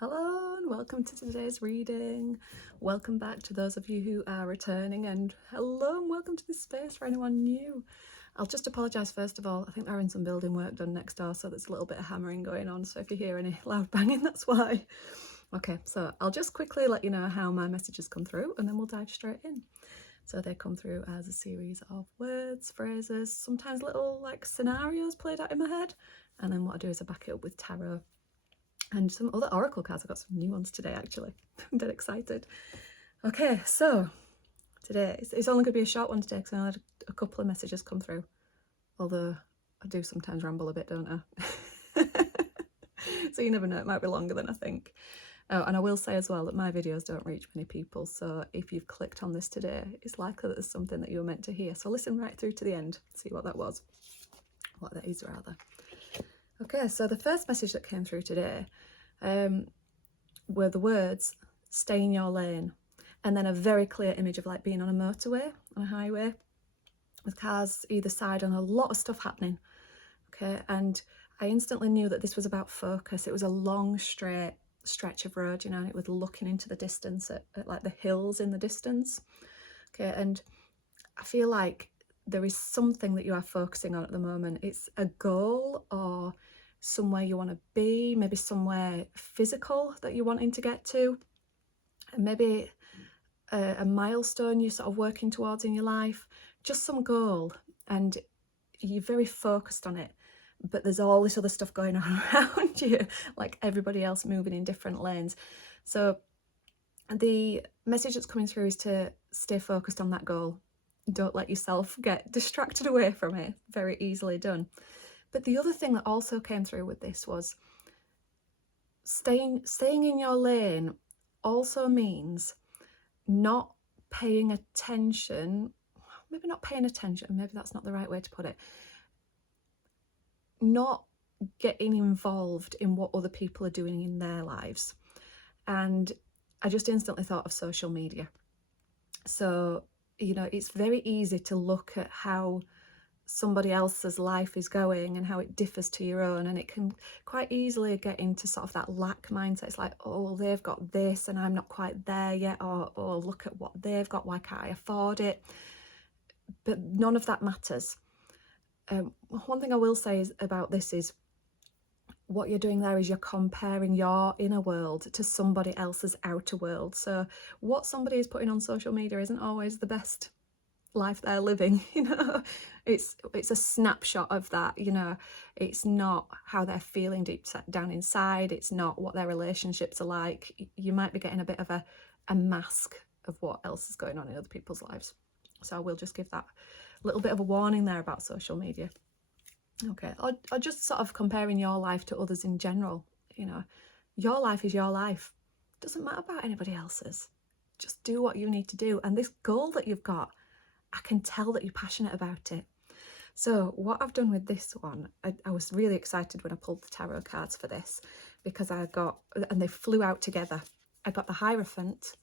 Hello and welcome to today's reading. Welcome back to those of you who are returning, and hello and welcome to this space for anyone new. I'll just apologise first of all. I think they're having some building work done next door, so there's a little bit of hammering going on, so if you hear any loud banging, that's why. Okay, so I'll just quickly let you know how my messages come through and then we'll dive straight in. So they come through as a series of words, phrases, sometimes little like scenarios played out in my head, and then what I do is I back it up with tarot and some other oracle cards. I've got some new ones today actually. I'm dead excited. Okay, so today it's only going to be a short one today because I had a couple of messages come through, although I do sometimes ramble a bit, don't I? So you never know, it might be longer than I think. Oh, and I will say as well that my videos don't reach many people, so if you've clicked on this today, it's likely that there's something that you were meant to hear, so listen right through to the end, see what that was, what that is rather. Okay, so the first message that came through today were the words, stay in your lane, and then a very clear image of like being on a motorway, on a highway, with cars either side and a lot of stuff happening. Okay, and I instantly knew that this was about focus. It was a long, straight stretch of road, you know, and it was looking into the distance at like the hills in the distance. Okay, and I feel like there is something that you are focusing on at the moment. It's a goal or somewhere you want to be, maybe somewhere physical that you're wanting to get to, and maybe a milestone you're sort of working towards in your life, just some goal, and you're very focused on it, but there's all this other stuff going on around you, like everybody else moving in different lanes. So the message that's coming through is to stay focused on that goal. Don't let yourself get distracted away from it. Very easily done. But the other thing that also came through with this was staying in your lane also means not paying attention, maybe not paying attention, maybe that's not the right way to put it, not getting involved in what other people are doing in their lives. And I just instantly thought of social media. So, you know, it's very easy to look at how somebody else's life is going and how it differs to your own, and it can quite easily get into sort of that lack mindset. It's like, oh, they've got this and I'm not quite there yet, or oh, look at what they've got, why can't I afford it? But none of that matters. One thing I will say about this is what you're doing there is you're comparing your inner world to somebody else's outer world. So what somebody is putting on social media isn't always the best life they're living, you know. It's a snapshot of that, you know. It's not how they're feeling deep down inside. It's not what their relationships are like. You might be getting a bit of a mask of what else is going on in other people's lives. So I will just give that little bit of a warning there about social media. Okay, or just sort of comparing your life to others in general. You know, your life is your life. It doesn't matter about anybody else's. Just do what you need to do. And this goal that you've got, I can tell that you're passionate about it. So what I've done with this one, I was really excited when I pulled the tarot cards for this, because I got, and they flew out together. I got the Hierophant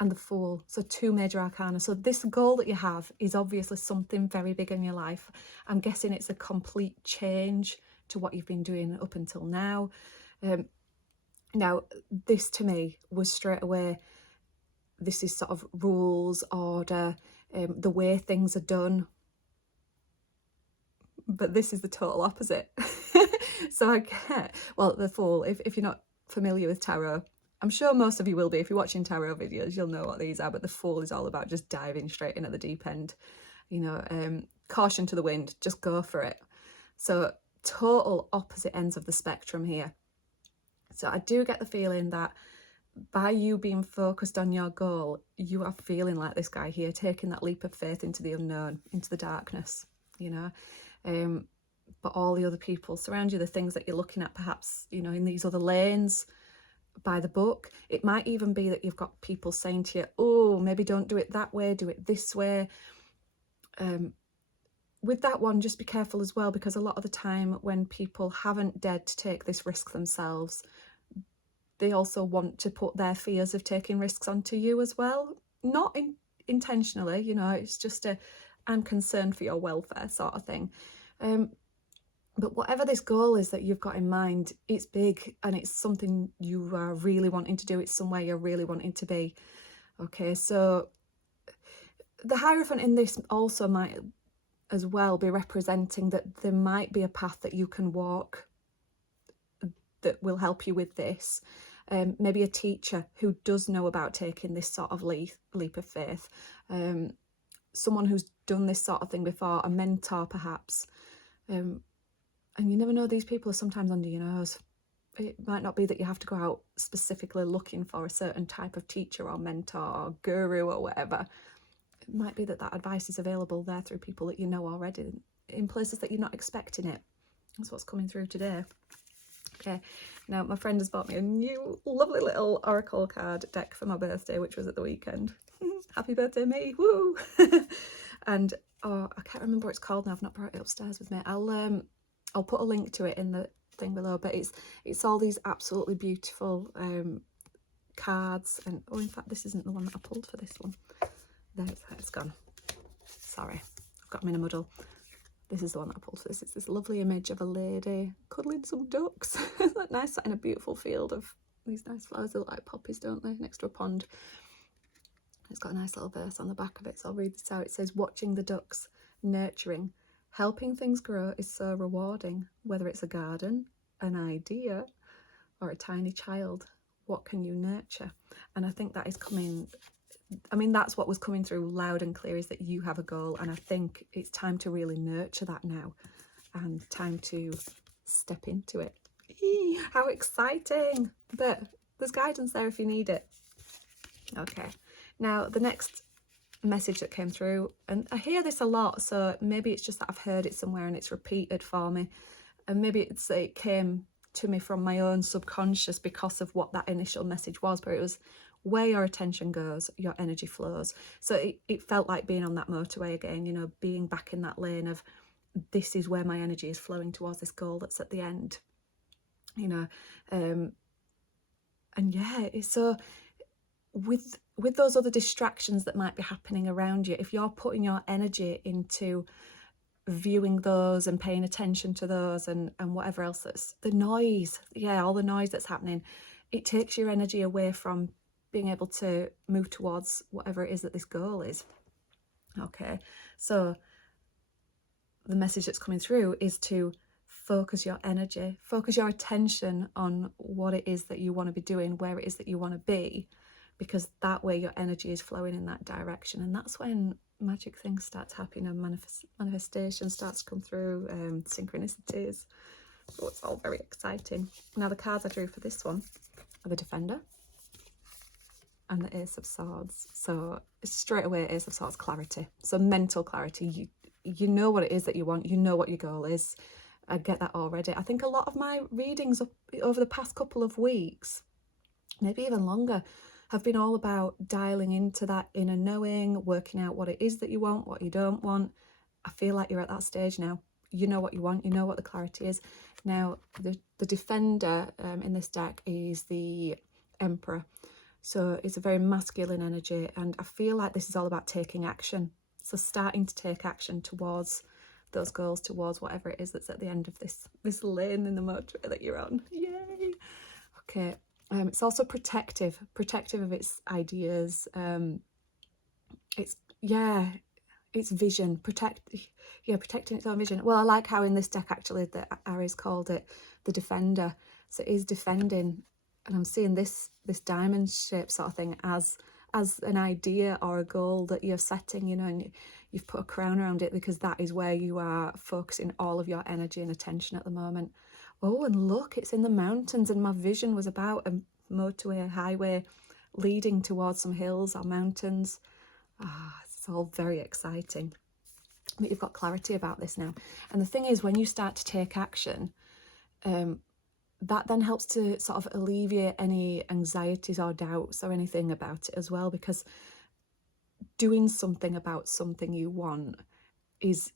and the Fool, so two major arcana. So this goal that you have is obviously something very big in your life. I'm guessing it's a complete change to what you've been doing up until now. Now, this to me was straight away, this is sort of rules, order, the way things are done. But this is the total opposite. So I get, well, the Fool, if you're not familiar with tarot, I'm sure most of you will be. If you're watching tarot videos, you'll know what these are, but the Fool is all about just diving straight in at the deep end. You know, caution to the wind, just go for it. So total opposite ends of the spectrum here. So I do get the feeling that by you being focused on your goal, you are feeling like this guy here, taking that leap of faith into the unknown, into the darkness, you know. But all the other people surround you, the things that you're looking at perhaps, you know, in these other lanes, by the book. It might even be that you've got people saying to you, oh, maybe don't do it that way, do it this way. With that one, just be careful as well, because a lot of the time when people haven't dared to take this risk themselves, they also want to put their fears of taking risks onto you as well. Not intentionally, you know, it's just I'm concerned for your welfare sort of thing. But whatever this goal is that you've got in mind, it's big and it's something you are really wanting to do. It's somewhere you're really wanting to be. Okay, so the Hierophant in this also might as well be representing that there might be a path that you can walk that will help you with this. Maybe a teacher who does know about taking this sort of leap of faith. Someone who's done this sort of thing before, a mentor perhaps. And you never know, these people are sometimes under your nose. It might not be that you have to go out specifically looking for a certain type of teacher or mentor or guru or whatever. It might be that that advice is available there through people that you know already, in places that you're not expecting it. That's what's coming through today. Okay, now my friend has bought me a new lovely little oracle card deck for my birthday, which was at the weekend. Happy birthday me, woo! And oh, I can't remember what it's called now. I've not brought it upstairs with me. I'll put a link to it in the thing below, but it's all these absolutely beautiful cards. And oh, in fact, this isn't the one that I pulled for this one. There, it's gone. Sorry, I've got them in a muddle. This is the one that I pulled for this. It's this lovely image of a lady cuddling some ducks. Isn't that nice? Sat in a beautiful field of these nice flowers. They look like poppies, don't they? Next to a pond. It's got a nice little verse on the back of it, so I'll read this out. It says, watching the ducks, nurturing, helping things grow is so rewarding. Whether it's a garden, an idea, or a tiny child, what can you nurture? And I think that is coming, I mean, that's what was coming through loud and clear, is that you have a goal. And I think it's time to really nurture that now and time to step into it. Eee, how exciting. But there's guidance there if you need it. Okay. Now, the next message that came through, and I hear this a lot, so maybe it's just that I've heard it somewhere and it's repeated for me. And maybe it came to me from my own subconscious because of what that initial message was, but it was, where your attention goes, your energy flows. So it felt like being on that motorway again, you know, being back in that lane of, this is where my energy is flowing towards this goal that's at the end, you know. And yeah, so with those other distractions that might be happening around you, if you're putting your energy into viewing those and paying attention to those and whatever else, that's the noise, yeah, all the noise that's happening, it takes your energy away from being able to move towards whatever it is that this goal is. Okay, so the message that's coming through is to focus your energy, focus your attention on what it is that you want to be doing, where it is that you want to be, because that way your energy is flowing in that direction. And that's when magic things start happening and manifestation starts to come through, synchronicities. So it's all very exciting. Now the cards I drew for this one are the Defender and the Ace of Swords. So straight away, Ace of Swords, clarity. So mental clarity. You know what it is that you want. You know what your goal is. I get that already. I think a lot of my readings over the past couple of weeks, maybe even longer, have been all about dialing into that inner knowing, working out what it is that you want, what you don't want. I feel like you're at that stage now. You know what you want, you know what the clarity is. Now, the Defender in this deck is the Emperor. So it's a very masculine energy, and I feel like this is all about taking action. So starting to take action towards those goals, towards whatever it is that's at the end of this lane in the motorway that you're on. Yay! Okay. It's also protective of its ideas. It's vision, protecting its own vision. Well, I like how in this deck actually that Aries called it the Defender. So it is defending, and I'm seeing this diamond shape sort of thing as an idea or a goal that you're setting, you know, and you've put a crown around it because that is where you are focusing all of your energy and attention at the moment. Oh, and look, it's in the mountains, and my vision was about a motorway, a highway leading towards some hills or mountains. It's all very exciting. But you've got clarity about this now. And the thing is, when you start to take action, that then helps to sort of alleviate any anxieties or doubts or anything about it as well, because doing something about something you want is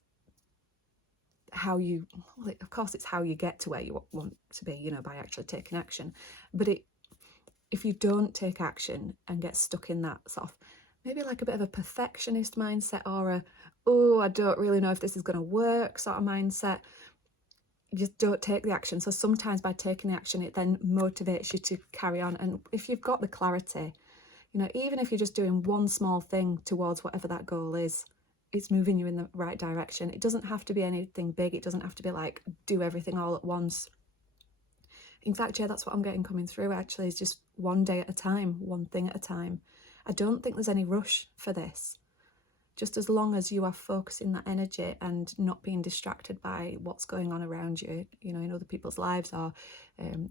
how you, well, of course it's how you get to where you want to be, you know, by actually taking action. But if you don't take action and get stuck in that sort of maybe like a bit of a perfectionist mindset, or I don't really know if this is going to work sort of mindset, you just don't take the action. So sometimes by taking the action, it then motivates you to carry on. And if you've got the clarity, you know, even if you're just doing one small thing towards whatever that goal is, it's moving you in the right direction. It doesn't have to be anything big. It doesn't have to be like do everything all at once. In fact, yeah, that's what I'm getting coming through actually, is just one day at a time, one thing at a time. I don't think there's any rush for this. Just as long as you are focusing that energy and not being distracted by what's going on around you, you know, in other people's lives, or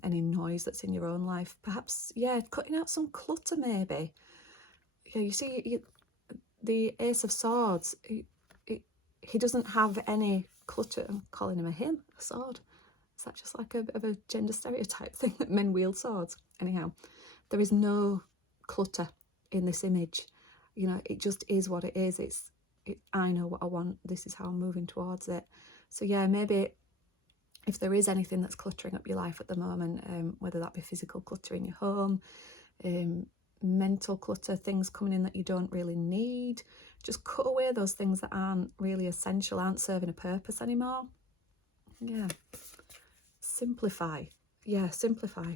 any noise that's in your own life. Perhaps, yeah, cutting out some clutter maybe. Yeah, you see, the Ace of Swords, he doesn't have any clutter. I'm calling him a sword. Is that just like a bit of a gender stereotype thing that men wield swords? Anyhow, there is no clutter in this image. You know, it just is what it is. I know what I want. This is how I'm moving towards it. So yeah, maybe if there is anything that's cluttering up your life at the moment, whether that be physical clutter in your home, mental clutter, things coming in that you don't really need, just cut away those things that aren't really essential, aren't serving a purpose anymore. Yeah. Simplify. Yeah, simplify.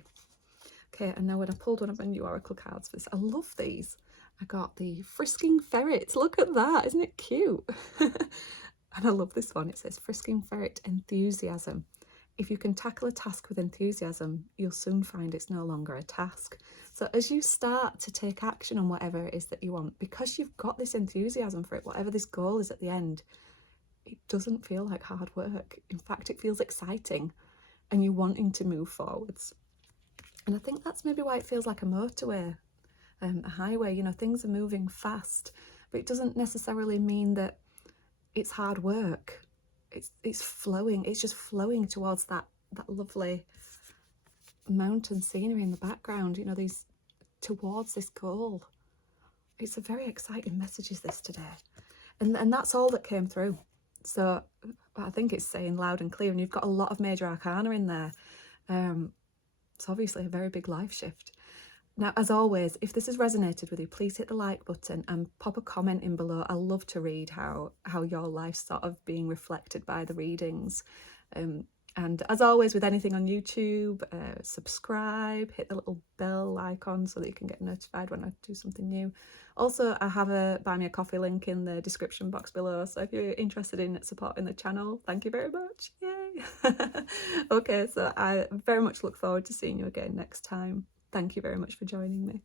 Okay, and now when I pulled one of my new oracle cards for this, I love these. I got the Frisking Ferret. Look at that, isn't it cute? And I love this one. It says, Frisking Ferret, enthusiasm. If you can tackle a task with enthusiasm, you'll soon find it's no longer a task. So as you start to take action on whatever it is that you want, because you've got this enthusiasm for it, whatever this goal is at the end, it doesn't feel like hard work. In fact, it feels exciting and you're wanting to move forwards. And I think that's maybe why it feels like a motorway, a highway. You know, things are moving fast, but it doesn't necessarily mean that it's hard work. It's flowing. It's just flowing towards that lovely mountain scenery in the background. You know, towards this goal. It's a very exciting message, is this today, and that's all that came through. So I think it's saying loud and clear, and you've got a lot of major arcana in there. It's obviously a very big life shift. Now, as always, if this has resonated with you, please hit the like button and pop a comment in below. I love to read how your life's sort of being reflected by the readings. And as always, with anything on YouTube, subscribe, hit the little bell icon so that you can get notified when I do something new. Also, I have a buy me a coffee link in the description box below. So if you're interested in supporting the channel, thank you very much. Yay. Okay, so I very much look forward to seeing you again next time. Thank you very much for joining me.